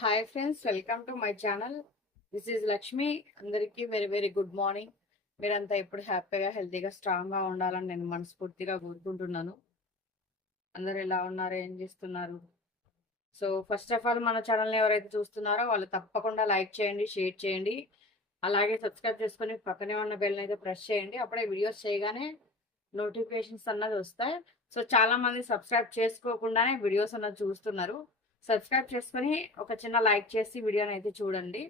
Hi friends, welcome to my channel. This is Lakshmi. అందరికీ very very good morning. మీరంతా ఎప్పుడు హ్యాపీగా హెల్తీగా స్ట్రాంగ్గా ఉండాలని నేను మనస్ఫూర్తిగా కోరుకుంటున్నాను. అందరు ఎలా ఉన్నారు, ఏం చేస్తున్నారు? సో ఫస్ట్ ఆఫ్ ఆల్ మన ఛానల్ని ఎవరైతే చూస్తున్నారో వాళ్ళు తప్పకుండా లైక్ చేయండి, షేర్ చేయండి, అలాగే సబ్స్క్రైబ్ చేసుకొని పక్కనే ఉన్న బెల్ని అయితే ప్రెస్ చేయండి. అప్పుడే వీడియోస్ చేయగానే నోటిఫికేషన్స్ అన్నది వస్తాయి. సో చాలా మంది సబ్స్క్రైబ్ చేసుకోకుండానే వీడియోస్ అన్నది చూస్తున్నారు. సబ్స్క్రైబ్ చేసుకొని ఒక చిన్న లైక్ చేసి వీడియోని అయితే చూడండి.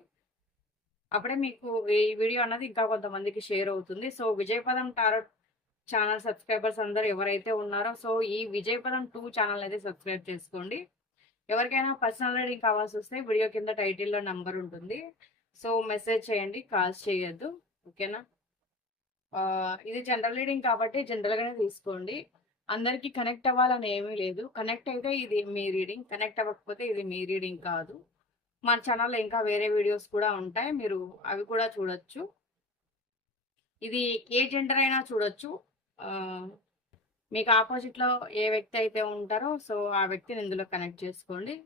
అప్పుడే మీకు ఈ వీడియో అన్నది ఇంకా కొంతమందికి షేర్ అవుతుంది. సో విజయపదం టారట్ ఛానల్ సబ్స్క్రైబర్స్ అందరూ ఎవరైతే ఉన్నారో సో ఈ విజయపదం 2 ఛానల్ అయితే సబ్స్క్రైబ్ చేసుకోండి. ఎవరికైనా పర్సనల్ రీడింగ్ కావాల్సి వస్తే వీడియో కింద టైటిల్లో నంబర్ ఉంటుంది. సో మెసేజ్ చేయండి, కాల్స్ చేయొద్దు, ఓకేనా? ఇది జనరల్ రీడింగ్ కాబట్టి జనరల్గానే తీసుకోండి. అందరికీ కనెక్ట్ అవ్వాలని ఏమీ లేదు. కనెక్ట్ అయితే ఇది మీ రీడింగ్, కనెక్ట్ అవ్వకపోతే ఇది మీ రీడింగ్ కాదు. మన ఛానల్లో ఇంకా వేరే వీడియోస్ కూడా ఉంటాయి, మీరు అవి కూడా చూడొచ్చు. ఇది ఏ జెండర్ అయినా చూడొచ్చు. మీకు ఆపోజిట్లో ఏ వ్యక్తి అయితే ఉంటారో సో ఆ వ్యక్తిని ఇందులో కనెక్ట్ చేసుకోండి.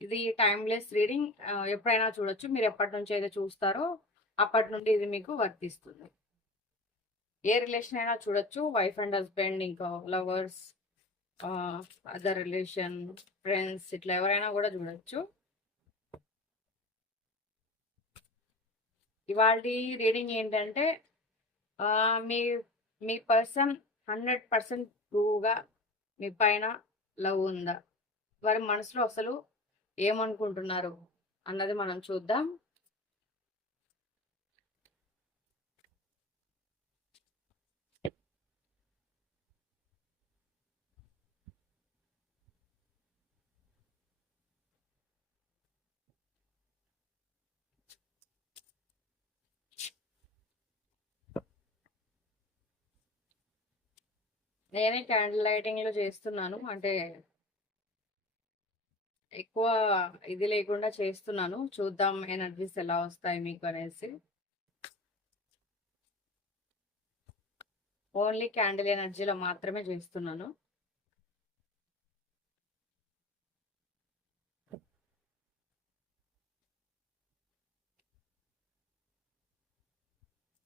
ఇది టైమ్లెస్ రీడింగ్, ఎప్పుడైనా చూడొచ్చు. మీరు ఎప్పటి నుంచి అయితే చూస్తారో అప్పటి నుండి ఇది మీకు వర్తిస్తుంది. ఏ రిలేషన్ అయినా చూడొచ్చు. వైఫ్ అండ్ హస్బెండ్, ఇంకా లవర్స్, అదర్ రిలేషన్, ఫ్రెండ్స్, ఇట్లా ఎవరైనా కూడా చూడొచ్చు. ఇవాళ రీడింగ్ ఏంటంటే మీ మీ పర్సన్ 100% ట్రూగా మీ పైన లవ్ ఉందా, వారి మనసులో అసలు ఏమనుకుంటున్నారు అన్నది మనం చూద్దాం. నేనే క్యాండిల్ లైటింగ్లో చేస్తున్నాను, అంటే ఎక్కువ ఇది లేకుండా చేస్తున్నాను. చూద్దాం ఎనర్జీస్ ఎలా వస్తాయి మీకు అనేసి. ఓన్లీ క్యాండిల్ ఎనర్జీలో మాత్రమే చేస్తున్నాను.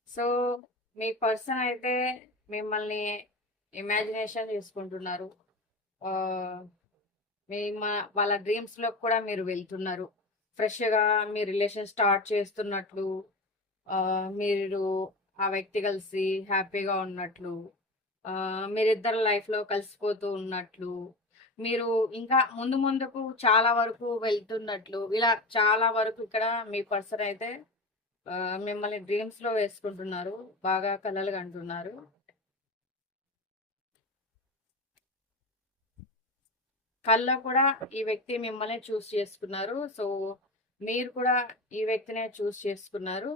సో మీ పర్సన్ అయితే మిమ్మల్ని ఇమాజినేషన్ చేసుకుంటున్నారు. మీ వాళ్ళ డ్రీమ్స్లో కూడా మీరు వెళ్తున్నారు. ఫ్రెష్గా మీ రిలేషన్ స్టార్ట్ చేస్తున్నట్లు, మీరు ఆ వ్యక్తి కలిసి హ్యాపీగా ఉన్నట్లు, మీరిద్దరు లైఫ్లో కలిసిపోతూ ఉన్నట్లు, మీరు ఇంకా ముందు ముందుకు చాలా వరకు వెళ్తున్నట్లు, ఇలా చాలా వరకు ఇక్కడ మీ పర్సన్ అయితే మిమ్మల్ని డ్రీమ్స్లో వేసుకుంటున్నారు, బాగా కలలు కంటున్నారు. కల్లో కూడా ఈ వ్యక్తి మిమ్మల్ని చూస్ చేసుకున్నారు. సో మీరు కూడా ఈ వ్యక్తినే చూస్ చేసుకున్నారు.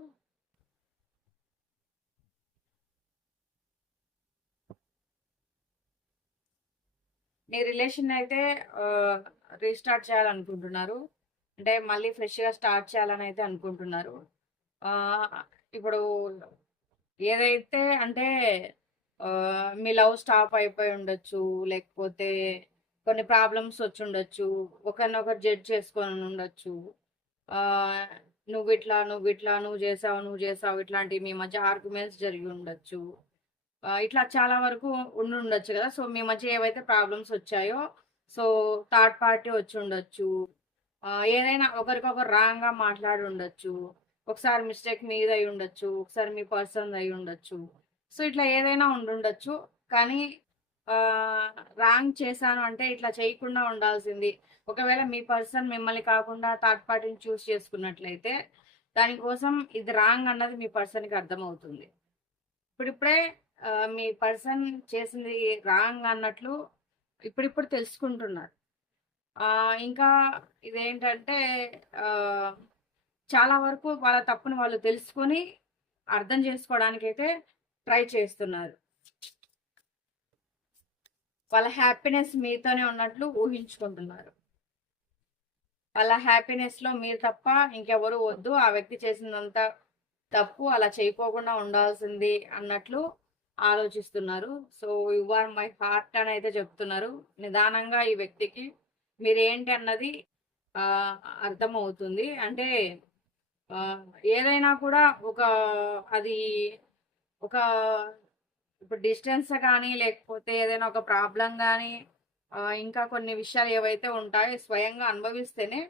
మీ రిలేషన్ అయితే రీస్టార్ట్ చేయాలనుకుంటున్నారు, అంటే మళ్ళీ ఫ్రెష్గా స్టార్ట్ చేయాలని అయితే అనుకుంటున్నారు. ఇప్పుడు ఏదైతే అంటే మీ లవ్ స్టాప్ అయిపోయి ఉండొచ్చు, లేకపోతే కొన్ని ప్రాబ్లమ్స్ వచ్చి ఉండొచ్చు, ఒకరినొకరు జడ్జ్ చేసుకొని ఉండొచ్చు. నువ్వు చేసావు, ఇట్లాంటివి మీ మధ్య ఆర్గ్యుమెంట్స్ జరిగి ఉండొచ్చు. ఇట్లా చాలా వరకు ఉండి ఉండొచ్చు కదా. సో మీ మధ్య ఏవైతే ప్రాబ్లమ్స్ వచ్చాయో సో థర్డ్ పార్టీ వచ్చి ఉండొచ్చు. ఏదైనా ఒకరికొకరు రాంగ్గా మాట్లాడి ఉండొచ్చు. ఒకసారి మిస్టేక్ మీది అయి ఉండొచ్చు, ఒకసారి మీ పర్సన్ అయి ఉండొచ్చు. సో ఇట్లా ఏదైనా ఉండుండొచ్చు. కానీ రాంగ్ చేశాను అంటే ఇట్లా చేయకుండా ఉండాల్సింది. ఒకవేళ మీ పర్సన్ మిమ్మల్ని కాకుండా థర్డ్ పార్టీని చూస్ చేసుకున్నట్లయితే దానికోసం ఇది రాంగ్ అన్నది మీ పర్సన్కి అర్థమవుతుంది. ఇప్పుడిప్పుడే మీ పర్సన్ చేసింది రాంగ్ అన్నట్లు ఇప్పుడిప్పుడు తెలుసుకుంటున్నారు. ఇంకా ఇదేంటంటే చాలా వరకు వాళ్ళ తప్పుని వాళ్ళు తెలుసుకొని అర్థం చేసుకోవడానికైతే ట్రై చేస్తున్నారు. వాళ్ళ హ్యాపీనెస్ మీతోనే ఉన్నట్లు ఊహించుకుంటున్నారు. వాళ్ళ హ్యాపీనెస్లో మీరు తప్ప ఇంకెవరు వద్దు, ఆ వ్యక్తి చేసినంత తప్పు అలా చేయకోకుండా ఉండాల్సింది అన్నట్లు ఆలోచిస్తున్నారు. So you are my heart అని అయితే చెప్తున్నారు. నిదానంగా ఈ వ్యక్తికి మీరేంటి అన్నది అర్థమవుతుంది. అంటే ఏదైనా కూడా అది ఒక ఇప్పుడు డిస్టెన్స్ కానీ, లేకపోతే ఏదైనా ఒక ప్రాబ్లం గానీ, ఇంకా కొన్ని విషయాలు ఏవైతే ఉంటాయో స్వయంగా అనుభవిస్తేనే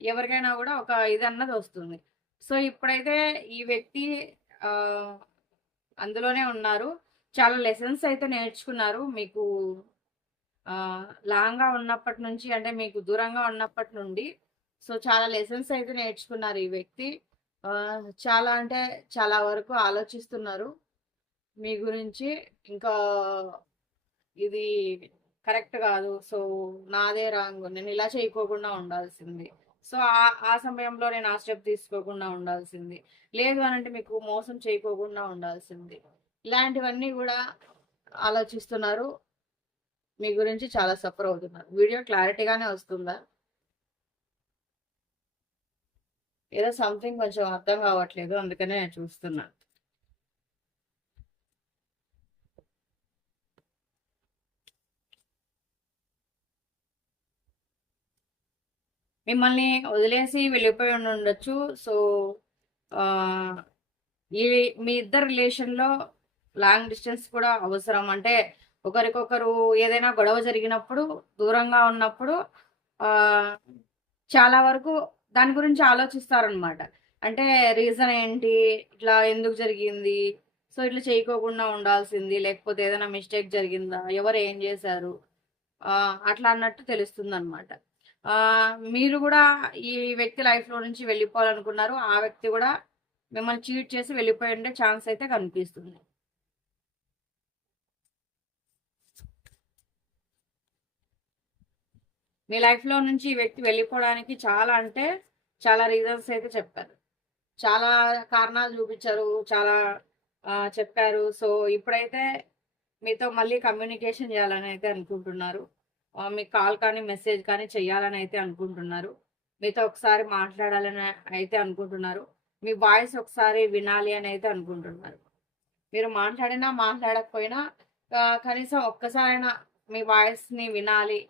ఎవరికైనా గూడా ఒక ఇదన్నది వస్తుంది. సో, ఇప్పుడైతే ఈ వ్యక్తి ఆహ్, అందులోనే ఉన్నారు. చాలా లెసన్స్ అయితే నేర్చుకున్నారు. మీకు లాంగ్‌గా ఉన్నప్పటి నుంచి అంటే మీకు దూరంగా ఉన్నప్పటి నుండి. సో, చాలా లెసన్స్ అయితే నేర్చుకున్నారు ఈ వ్యక్తి. చాలా అంటే చాలా వరకు ఆలోచిస్తున్నారు మీ గురించి. ఇంకా ఇది కరెక్ట్ కాదు. సో, నాదే రాంగ్. నేను ఇలా చేయకోకుండా ఉండాల్సింది. సో, ఆ సమయంలో నేను ఆ స్టెప్ తీసుకోకుండా ఉండాల్సింది. లేదు అనంటే మీకు మోసం చేయకోకుండా ఉండాల్సింది. ఇలాంటివన్నీ గూడా ఆలోచిస్తున్నారు. మీ గురించి చాలా సఫర్ అవుతున్నారు. వీడియో క్లారిటీగానే వస్తుందా? ఏదో సంథింగ్ కొంచెం అర్థం కావట్లేదు. అందుకనే నేను చూస్తున్నా. మిమ్మల్ని వదిలేసి వెళ్ళిపోయి ఉండొచ్చు. సో, ఆహ్, ఈ మీ ఇద్దరి రిలేషన్‌లో లాంగ్ డిస్టెన్స్ కూడా అవసరం. అంటే ఒకరికొకరు ఏదైనా గొడవ జరిగినప్పుడు, దూరంగా ఉన్నప్పుడు ఆహ్, చాలా వరకు దాని గురించి ఆలోచిస్తారనమాట. అంటే రీజన్ ఏంటి? ఇట్లా ఎందుకు జరిగింది? సో, ఇట్లా చేయకోకుండా ఉండాల్సింది. లేకపోతే ఏదైనా మిస్టేక్ జరిగిందా? ఎవరు ఏం చేశారు? అట్లా అన్నట్టు తెలుస్తుందనమాట. మీరు గూడా ఈ వ్యక్తి లైఫ్‌లో నుంచి వెళ్ళిపోవాలనుకున్నారు. ఆ వ్యక్తి గూడా మిమ్మల్ని చీట్ చేసి వెళ్ళిపోయి ఉండే ఛాన్స్ అయితే కనిపిస్తుంది. మీ లైఫ్‌లో నుంచి ఈ వ్యక్తి వెళ్ళిపోవడానికి చాలా అంటే చాలా రీజన్స్ అయితే చెప్పారు. చాలా కారణాలు చూపిచ్చారు. చాలా చెప్పారు. సో, ఇప్పుడైతే మీతో మళ్ళీ కమ్యూనికేషన్ చేయాలని అయితే అనుకుంటున్నారు. మీకు కాల్ కానీ, మెసేజ్ కానీ చేయాలని అయితే అనుకుంటున్నారు. మీతో ఒకసారి మాట్లాడాలని అయితే అనుకుంటున్నారు. మీ వాయిస్ ఒకసారి వినాలి అని అయితే అనుకుంటున్నారు. మీరు మాట్లాడినా, మాట్లాడకపోయినా కనీసం ఒక్కసారైనా మీ వాయిస్‌ని వినాలి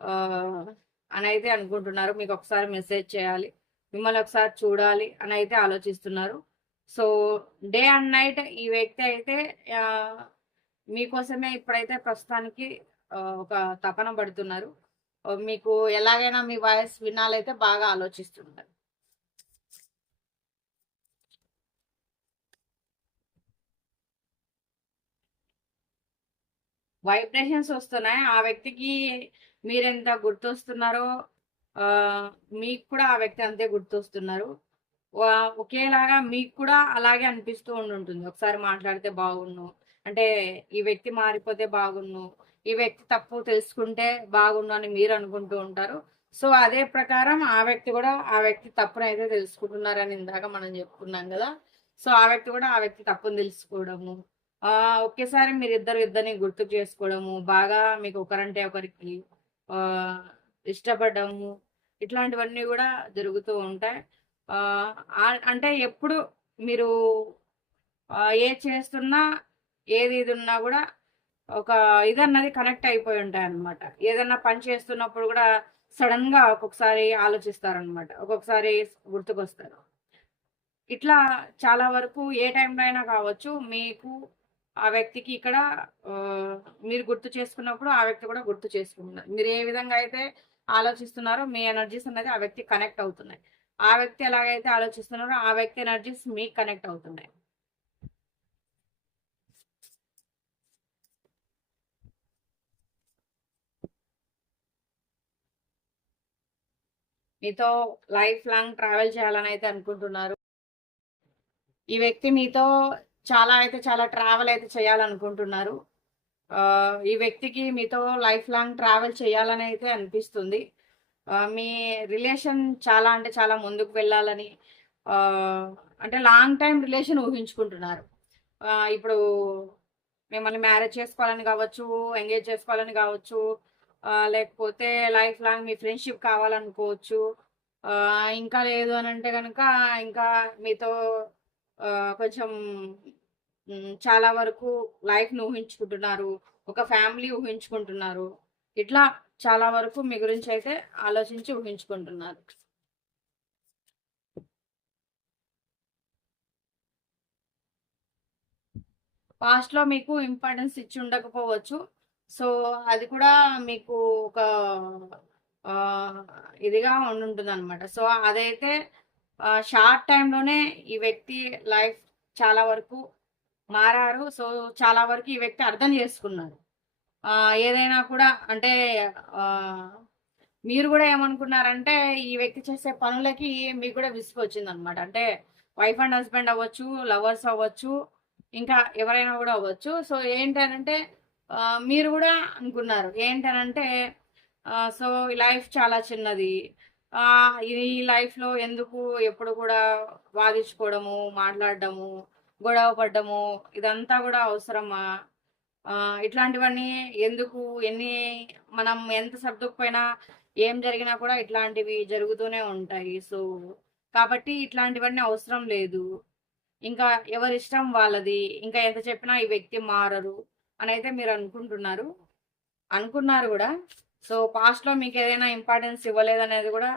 ఆహ్, అనైతే అనుకుంటున్నారు. మీకొకసారి మెసేజ్ చేయాలి. మిమ్మల్ని ఒకసారి చూడాలి అనైతే ఆలోచిస్తున్నారు. సో, డే అండ్ నైట్ ఈ వ్యక్తి అయితే ఆహ్, మీకోసమే ఇప్పుడైతే ప్రస్తుతానికి ఒక తపన పడుతున్నారు. మీకు ఎలాగైనా మీ వాయిస్ వినాలైతే బాగా ఆలోచిస్తున్నారు. వైబ్రేషన్స్ వస్తున్నాయి. ఆ వ్యక్తికి మీరెంత గుర్తొస్తున్నారో ఆహ్, మీకు కూడా ఆ వ్యక్తి అంతే గుర్తొస్తున్నారు. ఒకేలాగా మీకు కూడా అలాగే అనిపిస్తూ ఉండుంటుంది. ఒకసారి మాట్లాడితే బాగున్ను. అంటే ఈ వ్యక్తి మారిపోతే బాగున్ను. ఈ వ్యక్తి తప్పు తెలుసుకుంటే బాగున్ను అని మీరు అనుకుంటూ ఉంటారు. సో, అదే ప్రకారం ఆ వ్యక్తి కూడా ఆ వ్యక్తి తప్పునైతే తెలుసుకుంటున్నారని ఇందాక మనం చెప్పుకున్నాం గదా! సో, ఆ వ్యక్తి కూడా ఆ వ్యక్తి తప్పుని తెలుసుకోవడము. ఒకేసారి ఇద్దరిని గుర్తుకు చేసుకోవడము, బాగా మీకు ఒకరంటే ఒకరికి ఆహ్, ఇష్టపడ్డము, ఇట్లాంటివన్నీ గూడా జరుగుతూ ఉంటాయి. ఆహ్, అంటే ఎప్పుడు మీరు ఏది చేస్తున్నా, ఏది ఇదున్నా గూడా ఒక ఇదన్నది కనెక్ట్ అయిపోయి ఉంటాయన్నమాట. ఏదన్నా పని చేస్తున్నప్పుడు గూడా సడెన్‌గా ఒక్కొక్కసారి ఆలోచిస్తారనమాట. ఒక్కొక్కసారి గుర్తుకొస్తారు. ఇట్లా చాలా వరకు ఏ టైంలో అయినా కావచ్చు. మీకు ఆ వ్యక్తికి ఇక్కడ ఆహ్, మీరు గుర్తు చేసుకున్నప్పుడు ఆ వ్యక్తి కూడా గుర్తు చేసుకుంటున్నారు. మీరు ఏ విధంగా అయితే ఆలోచిస్తున్నారో మీ ఎనర్జీస్ అనేది ఆ వ్యక్తికి కనెక్ట్ అవుతున్నాయి. ఆ వ్యక్తి ఎలాగైతే ఆలోచిస్తున్నారో ఆ వ్యక్తి ఎనర్జీస్ మీకు కనెక్ట్ అవుతున్నాయి. మీతో లైఫ్ లాంగ్ ట్రావెల్ చేయాలని అయితే అనుకుంటున్నారు. ఈ వ్యక్తి మీతో చాలా అయితే చాలా ట్రావెల్ అయితే చేయాలనుకుంటున్నారు. ఈ వ్యక్తికి మీతో లైఫ్ లాంగ్ ట్రావెల్ చేయాలని అయితే అనిపిస్తుంది. మీ రిలేషన్ చాలా అంటే చాలా ముందుకు వెళ్ళాలని ఆహ్, అంటే లాంగ్ టైమ్ రిలేషన్ ఊహించుకుంటున్నారు. ఇప్పుడు మిమ్మల్ని మ్యారేజ్ చేసుకోవాలని కావచ్చు, ఎంగేజ్ చేసుకోవాలని కావచ్చు, లేకపోతే లైఫ్ లాంగ్ మీ ఫ్రెండ్‌షిప్ కావాలనుకోవచ్చు. ఇంకా లేదు అనంటే గనక ఇంకా మీతో కొంచెం చాలా వరకు లైఫ్‌ని ఊహించుకుంటున్నారు. ఒక ఫ్యామిలీ ఊహించుకుంటున్నారు. ఇట్లా చాలా వరకు మీ గురించి అయితే ఆలోచించి ఊహించుకుంటున్నారు. పాస్ట్‌లో మీకు ఇంపార్టెన్స్ ఇచ్చి ఉండకపోవచ్చు. సో, అది కూడా మీకు ఒక ఆహ్, ఇదిగా ఉండుంటుందనమాట. సో, అదైతే షార్ట్ టైమ్‌లోనే ఈ వ్యక్తి లైఫ్ చాలా వరకు మారారు. సో, చాలా వరకు ఈ వ్యక్తి అర్థం చేసుకున్నారు. ఏదైనా కూడా అంటే ఆహ్, మీరు గూడా ఏమనుకున్నారంటే, ఈ వ్యక్తి చేసే పనులకి మీకు కూడా విసుగొచ్చిందనమాట. అంటే వైఫ్ అండ్ హస్బెండ్ అవ్వచ్చు, లవర్స్ అవ్వచ్చు, ఇంకా ఎవరైనా గూడా అవ్వచ్చు. సో, ఏంటనంటే మీరు గూడా అనుకున్నారు. ఏంటనంటే సో, ఈ లైఫ్ చాలా చిన్నది. ఈ లైఫ్‌లో ఎందుకు ఎప్పుడు కూడా వాదించుకోవడము, మాట్లాడడము, గొడవ పడ్డము ఇదంతా గూడా అవసరమా? ఇట్లాంటివన్నీ ఎందుకు? మనం ఎంత సర్దుకుపోయినా, ఏం జరిగినా కూడా ఇట్లాంటివి జరుగుతూనే ఉంటాయి. సో, కాబట్టి ఇట్లాంటివన్నీ అవసరం లేదు. ఇంకా ఎవరిష్టం వాళ్ళది. ఇంకా ఎంత చెప్పినా ఈ వ్యక్తి మారరు అనైతే మీరు అనుకుంటున్నారు. అనుకున్నారు గూడా. సో, పాస్ట్‌లో మీకేదైనా ఇంపార్టెన్స్ ఇవ్వలేదనేది గూడా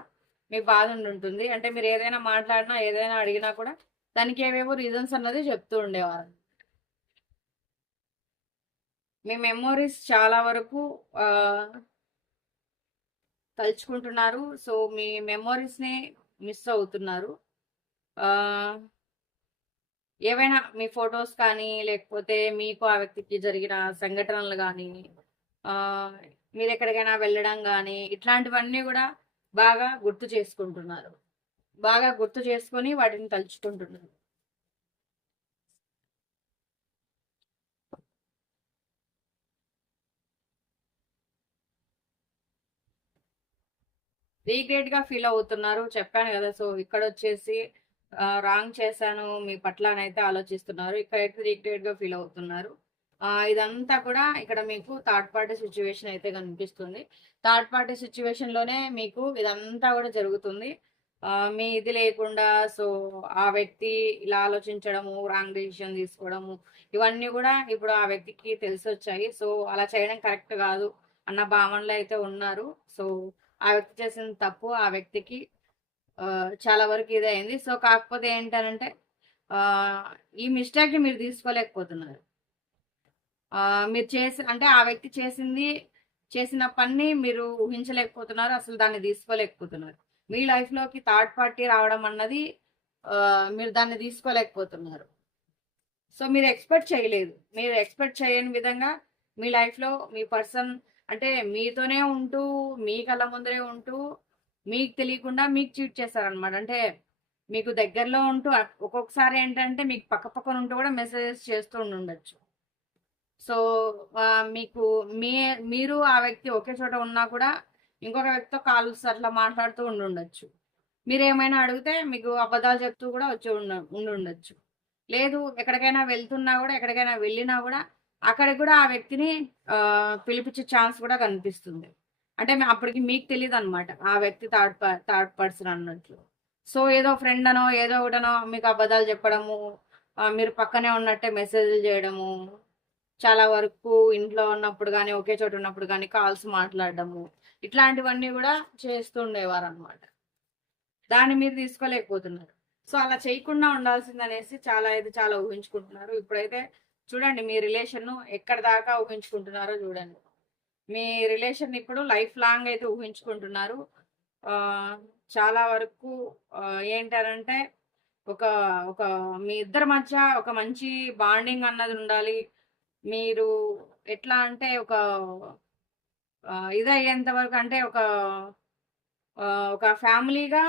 మీకు బాధ ఉండుంటుంది. అంటే మీరు ఏదైనా మాట్లాడినా, ఏదైనా అడిగినా కూడా దానికి ఏవేవో రీజన్స్ అన్నది చెప్తూ ఉండేవారు. మీ మెమోరీస్ చాలా వరకు ఆహ్, తలుచుకుంటున్నారు. సో, మీ మెమోరీస్‌ని మిస్ అవుతున్నారు. ఆహ్, ఏవైనా మీ ఫోటోస్ కానీ, లేకపోతే మీకు ఆ వ్యక్తికి జరిగిన సంఘటనలు గానీ, ఆహ్, మీరెక్కడికైనా వెళ్ళడం గానీ, ఇట్లాంటివన్నీ గూడా బాగా గుర్తు చేసుకుంటున్నారు. బాగా గుర్తు చేసుకొని వాటిని తలుచుకుంటున్నారు. రిగ్రెట్‌గా ఫీల్ అవుతున్నారు. చెప్పాను గదా! సో, ఇక్కడొచ్చేసి రాంగ్ చేశాను మీ పట్ల అనైతే ఆలోచిస్తున్నారు. ఇక్కడైతే రిగ్రెట్‌గా ఫీల్ అవుతున్నారు. ఇదంతా కూడా ఇక్కడ మీకు థర్డ్ పార్టీ సిట్యుయేషన్ అయితే కనిపిస్తుంది. థర్డ్ పార్టీ సిట్యుయేషన్‌లోనే మీకు ఇదంతా గూడా జరుగుతుంది. మీ ఇది లేకుండా సో, ఆ వ్యక్తి ఇలా ఆలోచించడము, రాంగ్ డెసిషన్ తీసుకోవడము, ఇవన్నీ గూడా ఇప్పుడు ఆ వ్యక్తికి తెలిసొచ్చాయి. సో, అలా చేయడం కరెక్ట్ గాదు అన్న భావనలో అయితే ఉన్నారు. సో, ఆ వ్యక్తి చేసిన తప్పు ఆ వ్యక్తికి చాలా వరకు ఇదయింది. సో, కాకపోతే ఏంటనంటే ఆహ్, ఈ మిస్టేక్‌ని మీరు తీసుకోలేకపోతున్నారు. మీరు అంటే ఆ వ్యక్తి చేసిన పనిని మీరు ఊహించలేకపోతున్నారు. అసలు దాన్ని తీసుకోలేకపోతున్నారు. మీ లైఫ్‌లోకి థర్డ్ పార్టీ రావడం అన్నది మీరు దాన్ని తీసుకోలేకపోతున్నారు. సో, మీరు ఎక్స్‌పెక్ట్ చేయలేదు. మీరు ఎక్స్‌పెక్ట్ చేయని విధంగా మీ లైఫ్‌లో మీ పర్సన్ అంటే మీతోనే ఉంటూ, మీ కళ్ళ ముందరే ఉంటూ, మీకు తెలియకుండా మీకు చీట్ చేశారనమాట. అంటే మీకు దగ్గరలో ఉంటూ ఒక్కొక్కసారి ఏంటంటే మీకు పక్క పక్కన ఉంటూ కూడా మెసేజెస్ చేస్తూ ఉండుండొచ్చు. సో, మీకు మీ మీరు ఆ వ్యక్తి ఒకే చోట ఉన్నా కూడా ఇంకొక వ్యక్తితో కాల్స్ అట్లా మాట్లాడుతూ ఉండుండొచ్చు. మీరేమైనా అడిగితే మీకు అబద్ధాలు చెప్తూ కూడా వచ్చి ఉండుండొచ్చు. లేదు ఎక్కడికైనా వెళ్తున్నా గూడా, ఎక్కడికైనా వెళ్ళినా గూడా, అక్కడికి గూడా ఆ వ్యక్తిని పిలిపిచ్చే ఛాన్స్ గూడా కనిపిస్తుంది. అంటే అప్పటికి మీకు తెలీదనమాట. ఆ వ్యక్తి థర్డ్ పర్సన్ అన్నట్లు. సో, ఏదో ఫ్రెండ్ అనో, ఏదో ఒకటనో మీకు అబద్ధాలు చెప్పడము, మీరు పక్కనే ఉన్నట్టే మెసేజ్‌లు జేయడము, చాలా వరకు ఇంట్లో ఉన్నప్పుడు గానీ, ఒకే చోట ఉన్నప్పుడు గానీ, కాల్స్ మాట్లాడడము, ఇట్లాంటివన్నీ గూడా చేస్తూ ఉండేవారనమాట. దాన్ని మీరు తీసుకోలేకపోతున్నారు. సో, అలా చేయకుండా ఉండాల్సిందనేసి చాలా ఊహించుకుంటున్నారు. ఇప్పుడైతే చూడండి మీ రిలేషన్‌ను ఎక్కడి దాకా ఊహించుకుంటున్నారో జూడండి. మీ రిలేషన్ ఇప్పుడు లైఫ్ లాంగ్ అయితే ఊహించుకుంటున్నారు. ఆహ్, చాలా వరకు ఏంటనంటే ఒక ఒక మీ ఇద్దరి మధ్య ఒక మంచి బాండింగ్ అన్నది ఉండాలి. మీరు ఎట్లా అంటే ఒక ఇదయ్యేంత వరకు అంటే ఒక ఫ్యామిలీగా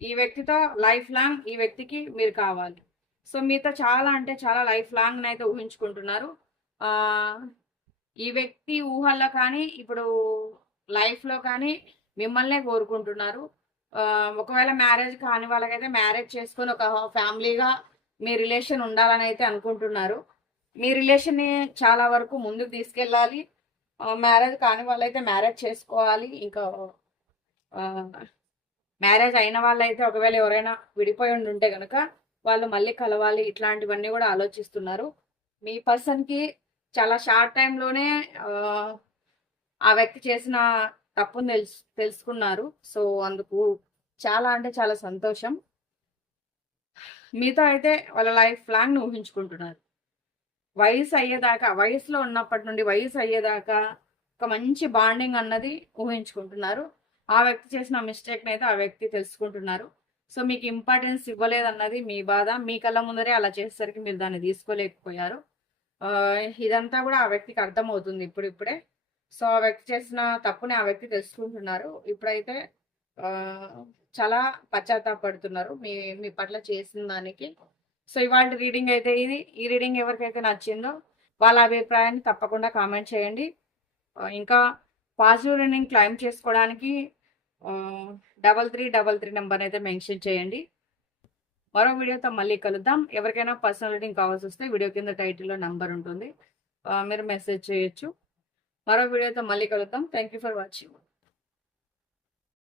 ఈ వ్యక్తితో లైఫ్ లాంగ్ ఈ వ్యక్తికి మీరు కావాలి. సో, మీతో చాలా అంటే చాలా లైఫ్ లాంగ్‌నైతే ఊహించుకుంటున్నారు. ఆహ్, ఈ వ్యక్తి ఊహల్లో కానీ, ఇప్పుడు లైఫ్‌లో కానీ మిమ్మల్నే కోరుకుంటున్నారు. ఒకవేళ మ్యారేజ్ కాని వాళ్ళకైతే మ్యారేజ్ చేసుకొని ఒక ఫ్యామిలీగా మీ రిలేషన్ ఉండాలనైతే అనుకుంటున్నారు. మీ రిలేషన్‌ని చాలా వరకు ముందుకు తీసుకెళ్ళాలి. మ్యారేజ్ కాని వాళ్ళైతే మ్యారేజ్ చేసుకోవాలి. ఇంకా ఆహ్ మ్యారేజ్ అయిన వాళ్ళైతే ఒకవేళ ఎవరైనా విడిపోయి ఉండుంటే గనక, వాళ్ళు మళ్ళీ కలవాలి. ఇట్లాంటివన్నీ గూడా ఆలోచిస్తున్నారు. మీ పర్సన్‌కి చాలా షార్ట్ టైమ్‌లోనే ఆహ్, ఆ వ్యక్తి చేసిన తప్పుని తెలుసుకున్నారు. సో, అందుకు చాలా అంటే చాలా సంతోషం. మీతో అయితే వాళ్ళ లైఫ్ లాంగ్ ఊహించుకుంటున్నారు. వయసులో ఉన్నప్పటి నుండి వయసు అయ్యేదాకా ఒక మంచి బాండింగ్ అన్నది ఊహించుకుంటున్నారు. ఆ వ్యక్తి చేసిన మిస్టేక్‌ని అయితే ఆ వ్యక్తి తెలుసుకుంటున్నారు. సో, మీకు ఇంపార్టెన్స్ ఇవ్వలేదన్నది మీ బాధ. మీ కళ్ళ ముందరే అలా చేసేసరికి మీరు దాన్ని తీసుకోలేకపోయారు. ఇదంతా కూడా ఆ వ్యక్తికి అర్థమవుతుంది ఇప్పుడిప్పుడే. సో, ఆ వ్యక్తి చేసిన తప్పుని ఆ వ్యక్తి తెలుసుకుంటున్నారు. ఇప్పుడైతే ఆహ్, చాలా పశ్చాత్తాపపడుతున్నారు మీ మీ పట్ల చేసిన దానికి. సో, ఇవాల్టి రీడింగ్ అయితే ఇది. ఈ రీడింగ్ ఎవరికైతే నచ్చిందో వాళ్ళ అభిప్రాయాన్ని తప్పకుండా కామెంట్ చేయండి. ఇంకా పాజిటివ్ రీడింగ్ క్లెయిమ్ చేసుకోవడానికి 3333 నెంబర్‌నైతే మెన్షన్ చేయండి. మరో వీడియోతో మళ్ళీ కలుద్దాం. ఎవరికైనా పర్సనల్ రీడింగ్ కావాల్సొస్తే వీడియో కింద టైటిల్‌లో నంబర్ ఉంటుంది. మీరు మెసేజ్ చేయొచ్చు. మరో వీడియోతో మళ్ళీ కలుద్దాం. Thank you for watching.